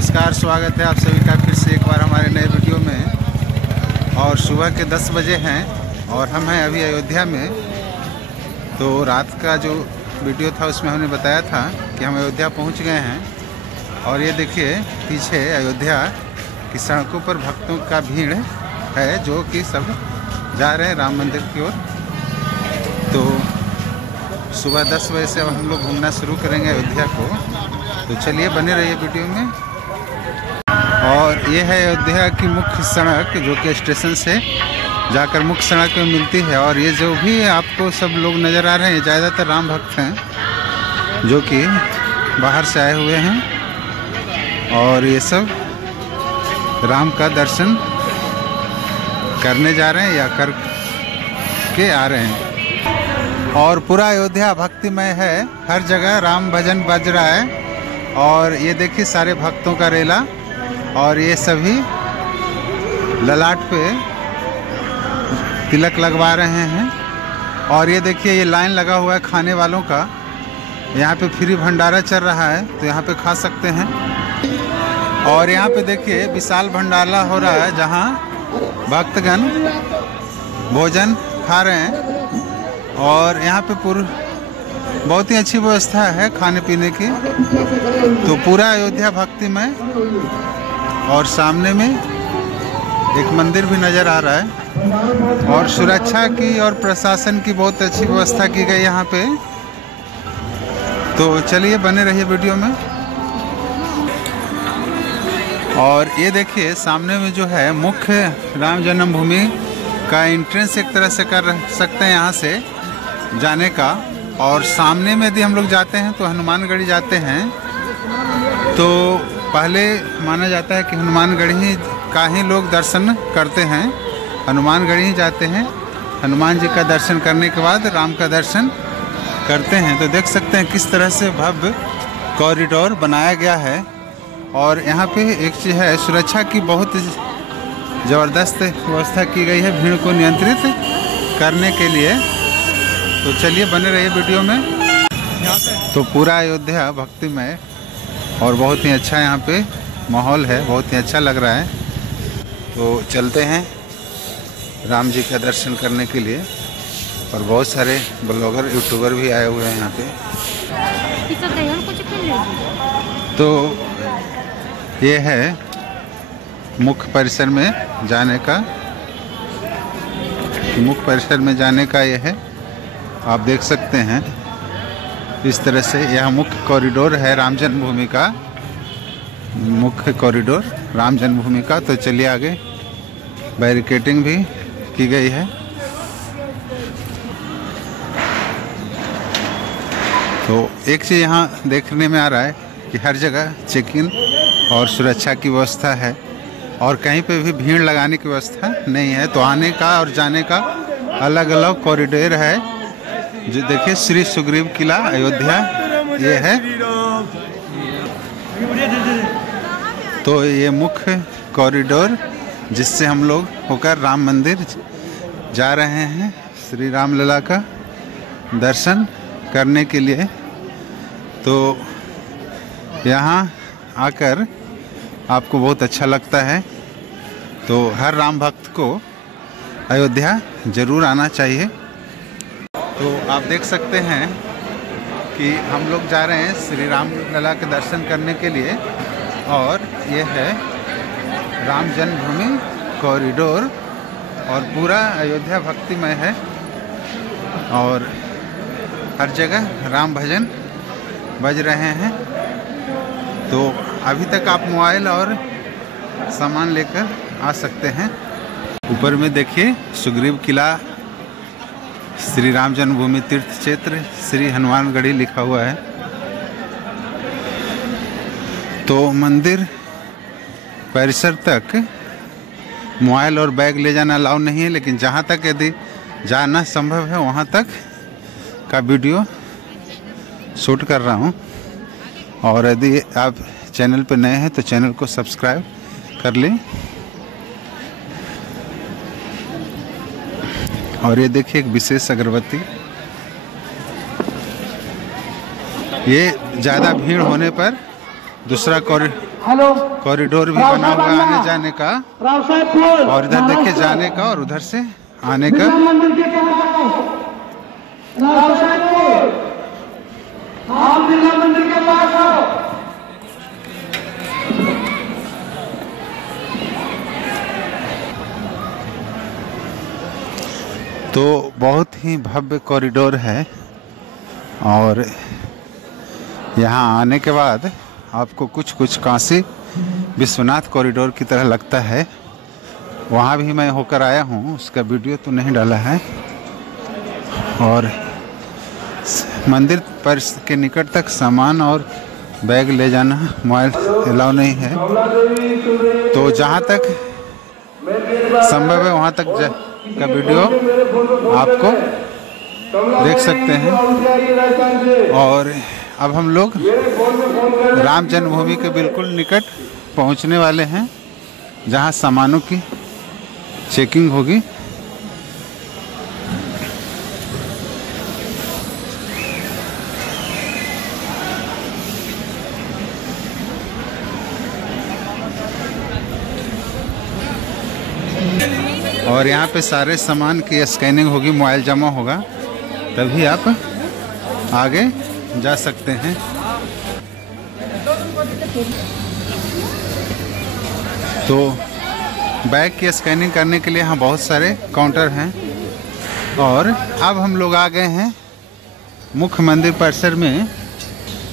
नमस्कार, स्वागत है आप सभी का फिर से एक बार हमारे नए वीडियो में। और सुबह के 10 बजे हैं और हम हैं अभी अयोध्या में। तो रात का जो वीडियो था उसमें हमने बताया था कि हम अयोध्या पहुंच गए हैं। और ये देखिए पीछे अयोध्या की सड़कों पर भक्तों का भीड़ है जो कि सब जा रहे हैं राम मंदिर की ओर। तो सुबह 10 बजे से अब हम लोग घूमना शुरू करेंगे अयोध्या को। तो चलिए बने रहिए वीडियो में। और ये है अयोध्या की मुख्य सड़क जो कि स्टेशन से जाकर मुख्य सड़क में मिलती है। और ये जो भी आपको सब लोग नज़र आ रहे हैं ज़्यादातर राम भक्त हैं जो कि बाहर से आए हुए हैं और ये सब राम का दर्शन करने जा रहे हैं या कर के आ रहे हैं। और पूरा अयोध्या भक्तिमय है, हर जगह राम भजन बज रहा है। और ये देखिए सारे भक्तों का रेला और ये सभी ललाट पे तिलक लगवा रहे हैं। और ये देखिए ये लाइन लगा हुआ है खाने वालों का। यहाँ पे फ्री भंडारा चल रहा है तो यहाँ पे खा सकते हैं। और यहाँ पे देखिए विशाल भंडारा हो रहा है जहाँ भक्तगण भोजन खा रहे हैं। और यहाँ पे बहुत ही अच्छी व्यवस्था है खाने पीने की। तो पूरा अयोध्या भक्तिमय। और सामने में एक मंदिर भी नज़र आ रहा है। और सुरक्षा की और प्रशासन की बहुत अच्छी व्यवस्था की गई यहाँ पे। तो चलिए बने रहिए वीडियो में। और ये देखिए सामने में जो है मुख्य राम जन्मभूमि का एंट्रेंस एक तरह से कर सकते हैं यहाँ से जाने का। और सामने में यदि हम लोग जाते हैं तो हनुमानगढ़ी जाते हैं। तो पहले माना जाता है कि हनुमानगढ़ी ही का ही लोग दर्शन करते हैं, हनुमानगढ़ी ही जाते हैं। हनुमान जी का दर्शन करने के बाद राम का दर्शन करते हैं। तो देख सकते हैं किस तरह से भव्य कॉरिडोर बनाया गया है। और यहाँ पे एक चीज़ है, सुरक्षा की बहुत ज़बरदस्त व्यवस्था की गई है भीड़ को नियंत्रित करने के लिए। तो चलिए बने रहिए वीडियो में। तो पूरा अयोध्या भक्तिमय और बहुत ही अच्छा यहाँ पे माहौल है, बहुत ही अच्छा लग रहा है। तो चलते हैं राम जी का दर्शन करने के लिए। और बहुत सारे ब्लॉगर यूट्यूबर भी आए हुए हैं यहाँ पे। तो ये है मुख्य परिसर में जाने का, मुख्य परिसर में जाने का ये है, आप देख सकते हैं इस तरह से। यह मुख्य कॉरिडोर है राम जन्मभूमि का, मुख्य कॉरिडोर राम जन्मभूमि का। तो चलिए आगे बैरिकेडिंग भी की गई है। तो एक चीज़ यहाँ देखने में आ रहा है कि हर जगह चेक इन और सुरक्षा की व्यवस्था है और कहीं पे भी भीड़ लगाने की व्यवस्था नहीं है। तो आने का और जाने का अलग अलग कॉरिडोर है। जो देखिए श्री सुग्रीव किला अयोध्या ये है। तो ये मुख्य कॉरिडोर जिससे हम लोग होकर राम मंदिर जा रहे हैं श्री राम लला का दर्शन करने के लिए। तो यहाँ आकर आपको बहुत अच्छा लगता है। तो हर राम भक्त को अयोध्या ज़रूर आना चाहिए। तो आप देख सकते हैं कि हम लोग जा रहे हैं श्री राम लला के दर्शन करने के लिए। और ये है राम जन्मभूमि कॉरिडोर और पूरा अयोध्या भक्तिमय है। और हर जगह राम भजन बज रहे हैं। तो अभी तक आप मोबाइल और सामान लेकर आ सकते हैं। ऊपर में देखिए सुग्रीव किला, श्री राम जन्मभूमि तीर्थ क्षेत्र श्री हनुमानगढ़ी लिखा हुआ है। तो मंदिर परिसर तक मोबाइल और बैग ले जाना अलाउ नहीं है, लेकिन जहाँ तक यदि जाना संभव है वहाँ तक का वीडियो शूट कर रहा हूँ। और यदि आप चैनल पर नए हैं तो चैनल को सब्सक्राइब कर लें। और ये देखिए एक विशेष अगरबत्ती, ये ज़्यादा भीड़ होने पर दूसरा कॉरिडोर भी बना हुआ है आने जाने का, और इधर देखिए जाने का और उधर से आने का। तो बहुत ही भव्य कॉरिडोर है, और यहाँ आने के बाद आपको कुछ कुछ काशी विश्वनाथ कॉरिडोर की तरह लगता है। वहाँ भी मैं होकर आया हूँ, उसका वीडियो तो नहीं डाला है। और मंदिर पर के निकट तक सामान और बैग ले जाना, मोबाइल अलाउ नहीं है। तो जहाँ तक संभव है वहाँ तक का वीडियो आपको देख सकते हैं। और अब हम लोग राम जन्मभूमि के बिल्कुल निकट पहुंचने वाले हैं, जहां सामानों की चेकिंग होगी। और यहाँ पे सारे सामान की स्कैनिंग होगी, मोबाइल जमा होगा, तभी आप आगे जा सकते हैं। तो बैग की स्कैनिंग करने के लिए यहाँ बहुत सारे काउंटर हैं। और अब हम लोग आ गए हैं मुख्य मंदिर परिसर में।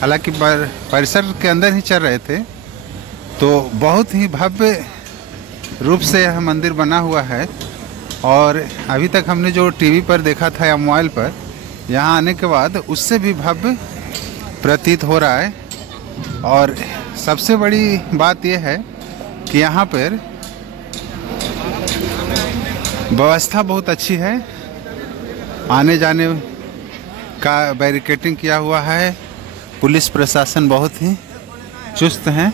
हालांकि परिसर के अंदर ही चल रहे थे, तो बहुत ही भव्य रूप से यह मंदिर बना हुआ है। और अभी तक हमने जो टीवी पर देखा था या मोबाइल पर, यहाँ आने के बाद उससे भी भव्य प्रतीत हो रहा है। और सबसे बड़ी बात यह है कि यहाँ पर व्यवस्था बहुत अच्छी है। आने जाने का बैरिकेडिंग किया हुआ है, पुलिस प्रशासन बहुत ही चुस्त हैं,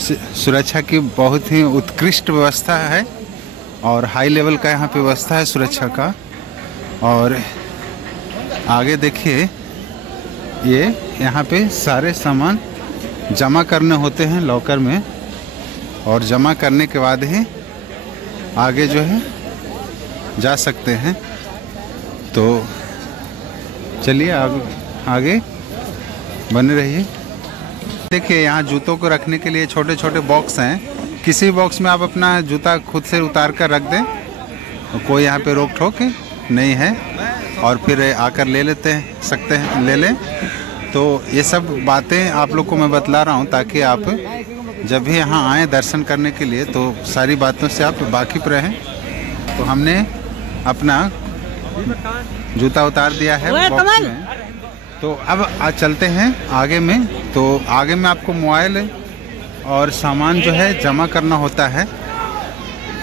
सुरक्षा की बहुत ही उत्कृष्ट व्यवस्था है, और हाई लेवल का यहाँ पे व्यवस्था है सुरक्षा का। और आगे देखिए, ये यहाँ पे सारे सामान जमा करने होते हैं लॉकर में, और जमा करने के बाद ही आगे जो है जा सकते हैं। तो चलिए आगे बने रहिए। देखिए, यहाँ जूतों को रखने के लिए छोटे छोटे बॉक्स हैं। किसी बॉक्स में आप अपना जूता खुद से उतार कर रख दें, तो कोई यहाँ पे रोक टोक नहीं है, और फिर आकर ले सकते हैं, ले लें। तो ये सब बातें आप लोग को मैं बतला रहा हूँ, ताकि आप जब भी यहाँ आएँ दर्शन करने के लिए, तो सारी बातों से आप वाकिफ रहें। तो हमने अपना जूता उतार दिया है बॉक्स में। तो अब आज चलते हैं आगे में। तो आगे में आपको मोबाइल और सामान जो है जमा करना होता है।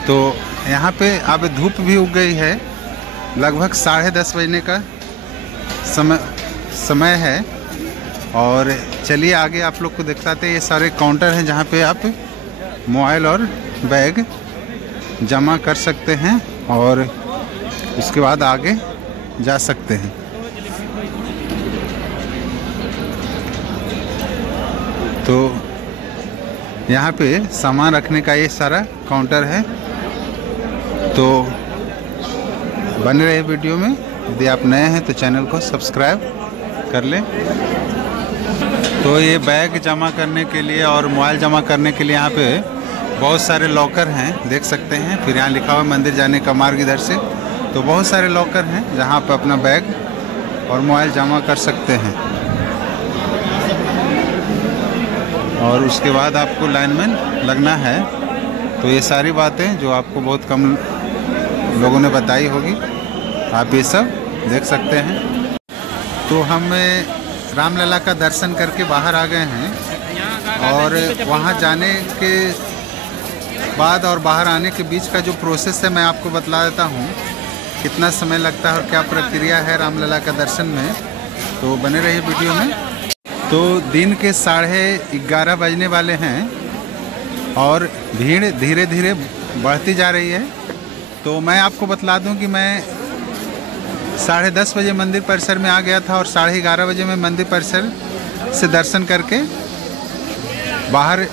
तो यहाँ पे अब धूप भी उग गई है, लगभग 10:30 बजने का समय है। और चलिए आगे आप लोग को दिखाते हैं। ये सारे काउंटर हैं जहाँ पे आप मोबाइल और बैग जमा कर सकते हैं, और उसके बाद आगे जा सकते हैं। तो यहाँ पे सामान रखने का ये सारा काउंटर है। तो बने रहे वीडियो में। यदि आप नए हैं तो चैनल को सब्सक्राइब कर लें। तो ये बैग जमा करने के लिए और मोबाइल जमा करने के लिए यहाँ पे बहुत सारे लॉकर हैं, देख सकते हैं। फिर यहाँ लिखा हुआ है मंदिर जाने का मार्ग इधर से। तो बहुत सारे लॉकर हैं जहाँ पे अपना बैग और मोबाइल जमा कर सकते हैं। और उसके बाद आपको लाइन में लगना है। तो ये सारी बातें जो आपको बहुत कम लोगों ने बताई होगी, आप ये सब देख सकते हैं। तो हम रामलला का दर्शन करके बाहर आ गए हैं, और वहाँ जाने के बाद और बाहर आने के बीच का जो प्रोसेस है मैं आपको बतला देता हूँ, कितना समय लगता है और क्या प्रक्रिया है रामलला का दर्शन में। तो बने रहिए वीडियो में। तो दिन के 11:30 बजने वाले हैं, और भीड़ धीरे धीरे बढ़ती जा रही है। तो मैं आपको बतला दूं कि मैं 10:30 बजे मंदिर परिसर में आ गया था, और 11:30 बजे मैं मंदिर परिसर से दर्शन करके बाहर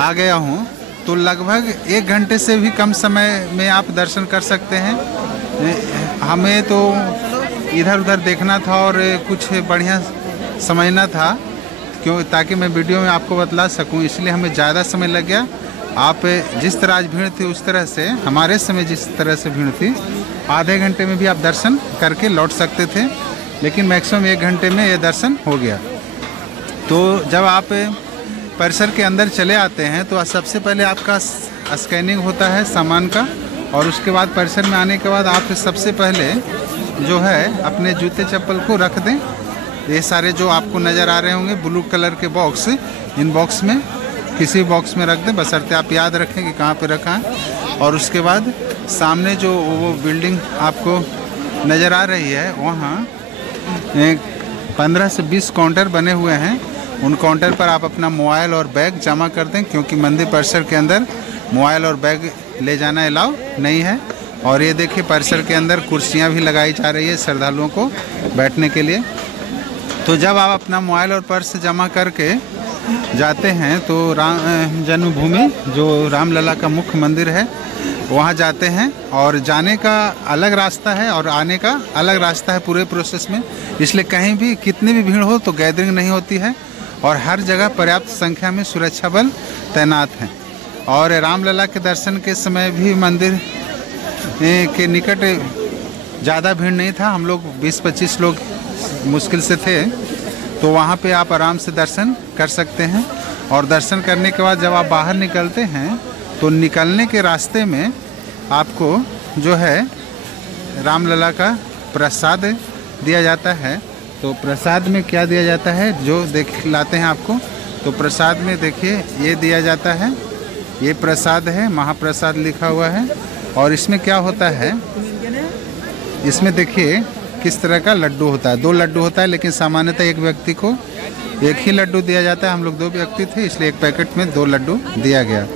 आ गया हूँ। तो लगभग 1 घंटे से भी कम समय में आप दर्शन कर सकते हैं। हमें तो इधर उधर देखना था और कुछ बढ़िया समझना था, क्यों, ताकि मैं वीडियो में आपको बतला सकूं, इसलिए हमें ज़्यादा समय लग गया। आप जिस तरह आज भीड़ थी उस तरह से, हमारे समय जिस तरह से भीड़ थी, आधे घंटे में भी आप दर्शन करके लौट सकते थे, लेकिन मैक्सिमम 1 घंटे में ये दर्शन हो गया। तो जब आप परिसर के अंदर चले आते हैं तो सबसे पहले आपका स्कैनिंग होता है सामान का, और उसके बाद परिसर में आने के बाद आप सबसे पहले जो है अपने जूते चप्पल को रख दें। ये सारे जो आपको नज़र आ रहे होंगे ब्लू कलर के बॉक्स, इन बॉक्स में किसी बॉक्स में रख दें, बशर्ते आप याद रखें कि कहाँ पे रखा है। और उसके बाद सामने जो वो बिल्डिंग आपको नज़र आ रही है, वहाँ 15 से 20 काउंटर बने हुए हैं। उन काउंटर पर आप अपना मोबाइल और बैग जमा कर दें, क्योंकि मंदिर परिसर के अंदर मोबाइल और बैग ले जाना अलाउ नहीं है। और ये देखिए परिसर के अंदर कुर्सियाँ भी लगाई जा रही है श्रद्धालुओं को बैठने के लिए। तो जब आप अपना मोबाइल और पर्स जमा करके जाते हैं तो राम जन्मभूमि, जो रामलला का मुख्य मंदिर है, वहाँ जाते हैं। और जाने का अलग रास्ता है और आने का अलग रास्ता है पूरे प्रोसेस में, इसलिए कहीं भी कितनी भी भीड़ हो तो गैदरिंग नहीं होती है, और हर जगह पर्याप्त संख्या में सुरक्षा बल तैनात हैं। और रामलला के दर्शन के समय भी मंदिर के निकट ज़्यादा भीड़ नहीं था, हम लोग 20-25 लोग मुश्किल से थे। तो वहाँ पे आप आराम से दर्शन कर सकते हैं। और दर्शन करने के बाद जब आप बाहर निकलते हैं तो निकलने के रास्ते में आपको जो है रामलला का प्रसाद दिया जाता है। तो प्रसाद में क्या दिया जाता है जो दिखलाते हैं आपको। तो प्रसाद में देखिए ये दिया जाता है, ये प्रसाद है, महाप्रसाद लिखा हुआ है। और इसमें क्या होता है, इसमें देखिए किस तरह का लड्डू होता है। 2 लड्डू होता है, लेकिन सामान्यतः एक व्यक्ति को 1 ही लड्डू दिया जाता है। हम लोग 2 व्यक्ति थे, इसलिए एक पैकेट में 2 लड्डू दिया गया।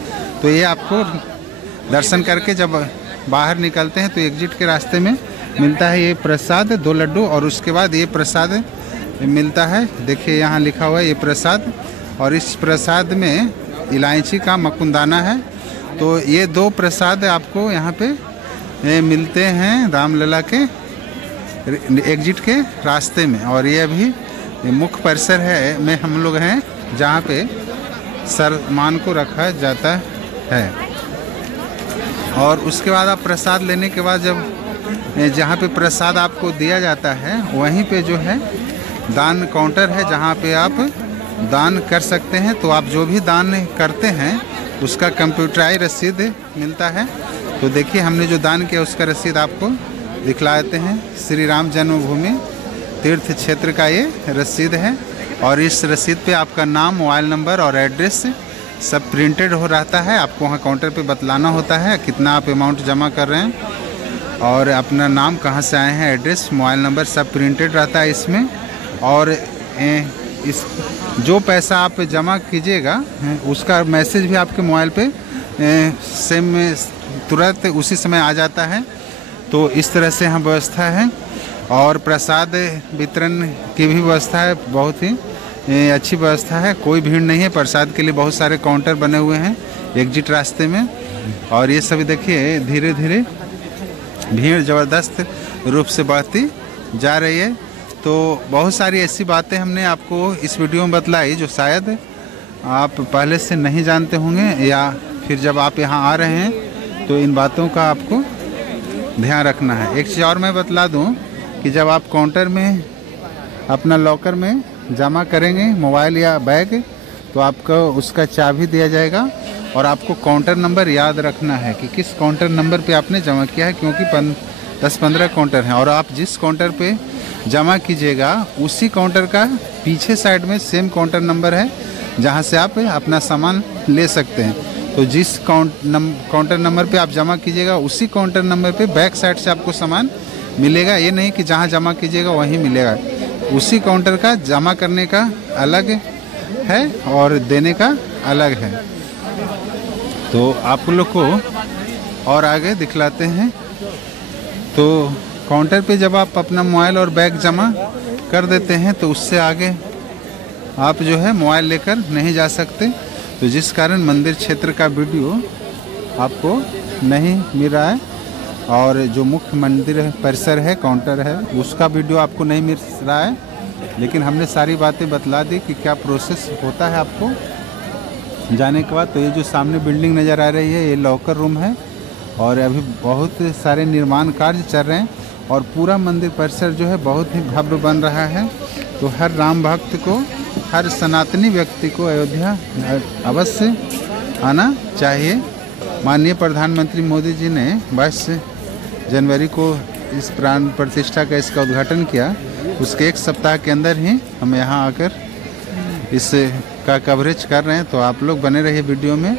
तो ये आपको दर्शन करके जब बाहर निकलते हैं तो एग्जिट के रास्ते में मिलता है ये प्रसाद, 2 लड्डू। और उसके बाद ये प्रसाद मिलता है, देखिए यहाँ लिखा हुआ है ये प्रसाद। और इस प्रसाद में इलायची का मकुंदाना है। तो ये 2 प्रसाद आपको यहाँ पे मिलते हैं रामलला के एग्जिट के रास्ते में। और ये अभी मुख्य परिसर है में हम लोग हैं, जहाँ पे सामान को रखा जाता है। और उसके बाद आप प्रसाद लेने के बाद जब जहाँ पे प्रसाद आपको दिया जाता है, वहीं पे जो है दान काउंटर है, जहाँ पे आप दान कर सकते हैं। तो आप जो भी दान करते हैं उसका कंप्यूटराइज रसीद मिलता है। तो देखिए हमने जो दान किया उसका रसीद आपको दिखलाते हैं। श्री राम जन्मभूमि तीर्थ क्षेत्र का ये रसीद है। और इस रसीद पे आपका नाम, मोबाइल नंबर और एड्रेस सब प्रिंटेड हो रहता है। आपको वहाँ काउंटर पे बतलाना होता है कितना आप अमाउंट जमा कर रहे हैं, और अपना नाम, कहाँ से आए हैं, एड्रेस, मोबाइल नंबर सब प्रिंटेड रहता है इसमें। और इस जो पैसा आप जमा कीजिएगा उसका मैसेज भी आपके मोबाइल पे सेम तुरंत उसी समय आ जाता है। तो इस तरह से यहाँ व्यवस्था है। और प्रसाद वितरण की भी व्यवस्था है, बहुत ही अच्छी व्यवस्था है, कोई भीड़ नहीं है। प्रसाद के लिए बहुत सारे काउंटर बने हुए हैं एग्जिट रास्ते में। और ये सभी देखिए धीरे धीरे भीड़ ज़बरदस्त रूप से बढ़ती जा रही है। तो बहुत सारी ऐसी बातें हमने आपको इस वीडियो में बतलाई जो शायद आप पहले से नहीं जानते होंगे, या फिर जब आप यहाँ आ रहे हैं तो इन बातों का आपको ध्यान रखना है। एक चीज़ और मैं बतला दूं कि जब आप काउंटर में अपना लॉकर में जमा करेंगे मोबाइल या बैग, तो आपको उसका चाबी दिया जाएगा। और आपको काउंटर नंबर याद रखना है कि किस काउंटर नंबर पे आपने जमा किया है, क्योंकि 10-15 काउंटर हैं। और आप जिस काउंटर पे जमा कीजिएगा उसी काउंटर का पीछे साइड में सेम काउंटर नंबर है जहां से आप अपना सामान ले सकते हैं। तो जिस काउंटर नंबर पे आप जमा कीजिएगा उसी काउंटर नंबर पे बैक साइड से आपको सामान मिलेगा। ये नहीं कि जहां जमा कीजिएगा वहीं मिलेगा, उसी काउंटर का जमा करने का अलग है और देने का अलग है। तो आप लोग को और आगे दिखलाते हैं। तो काउंटर पे जब आप अपना मोबाइल और बैग जमा कर देते हैं तो उससे आगे आप जो है मोबाइल लेकर नहीं जा सकते। तो जिस कारण मंदिर क्षेत्र का वीडियो आपको नहीं मिल रहा है, और जो मुख्य मंदिर परिसर है, काउंटर है, उसका वीडियो आपको नहीं मिल रहा है। लेकिन हमने सारी बातें बतला दी कि क्या प्रोसेस होता है आपको जाने के बाद। तो ये जो सामने बिल्डिंग नज़र आ रही है, ये लॉकर रूम है, और अभी बहुत सारे निर्माण कार्य चल रहे हैं, और पूरा मंदिर परिसर जो है बहुत ही भव्य बन रहा है। तो हर राम भक्त को, हर सनातनी व्यक्ति को अयोध्या अवश्य आना चाहिए। माननीय प्रधानमंत्री मोदी जी ने 22 जनवरी को इस प्राण प्रतिष्ठा का इसका उद्घाटन किया, उसके एक सप्ताह के अंदर ही हम यहाँ आकर इस का कवरेज कर रहे हैं। तो आप लोग बने रहिए वीडियो में,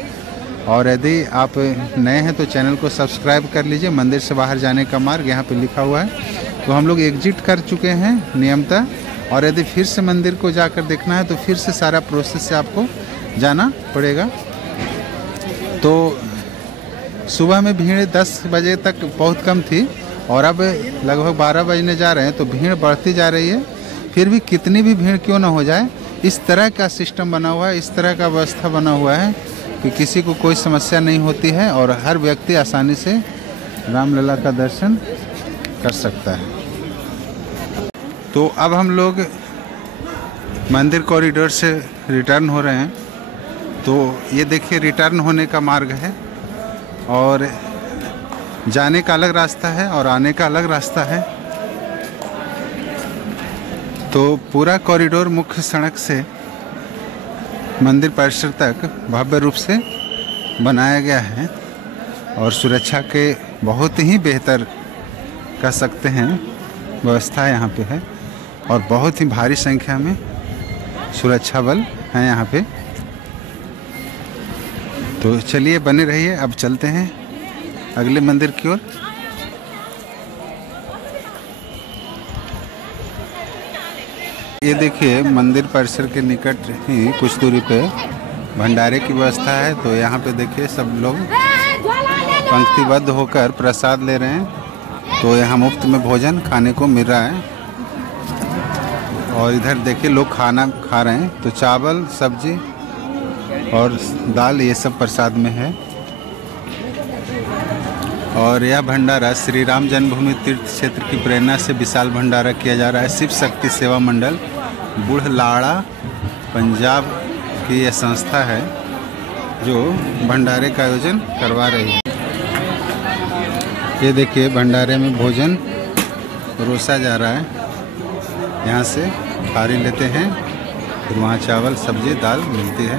और यदि आप नए हैं तो चैनल को सब्सक्राइब कर लीजिए। मंदिर से बाहर जाने का मार्ग यहाँ पे लिखा हुआ है। तो हम लोग एग्जिट कर चुके हैं नियमतः, और यदि फिर से मंदिर को जाकर देखना है तो फिर से सारा प्रोसेस से आपको जाना पड़ेगा। तो सुबह में भीड़ 10 बजे तक बहुत कम थी, और अब लगभग 12 बजने जा रहे हैं तो भीड़ बढ़ती जा रही है। फिर भी कितनी भी भीड़ क्यों ना हो जाए, इस तरह का सिस्टम बना हुआ है, इस तरह का व्यवस्था बना हुआ है कि किसी को कोई समस्या नहीं होती है, और हर व्यक्ति आसानी से रामलला का दर्शन कर सकता है। तो अब हम लोग मंदिर कॉरिडोर से रिटर्न हो रहे हैं। तो ये देखिए रिटर्न होने का मार्ग है, और जाने का अलग रास्ता है और आने का अलग रास्ता है। तो पूरा कॉरिडोर मुख्य सड़क से मंदिर परिसर तक भव्य रूप से बनाया गया है, और सुरक्षा के बहुत ही बेहतर कह सकते हैं व्यवस्था यहाँ पे है, और बहुत ही भारी संख्या में सुरक्षा बल हैं यहाँ पे। तो चलिए बने रहिए, अब चलते हैं अगले मंदिर की ओर। ये देखिए मंदिर परिसर के निकट ही कुछ दूरी पे भंडारे की व्यवस्था है। तो यहाँ पे देखिए सब लोग पंक्तिबद्ध होकर प्रसाद ले रहे हैं। तो यहाँ मुफ्त में भोजन खाने को मिल रहा है, और इधर देखिए लोग खाना खा रहे हैं। तो चावल, सब्जी और दाल ये सब प्रसाद में है। और यह भंडारा श्री राम जन्मभूमि तीर्थ क्षेत्र की प्रेरणा से विशाल भंडारा किया जा रहा है। शिव शक्ति सेवा मंडल बुढ़लाड़ा पंजाब की यह संस्था है जो भंडारे का आयोजन करवा रही है। ये देखिए भंडारे में भोजन परोसा जा रहा है। यहाँ से थाली लेते हैं, फिर वहाँ चावल, सब्जी, दाल मिलती है।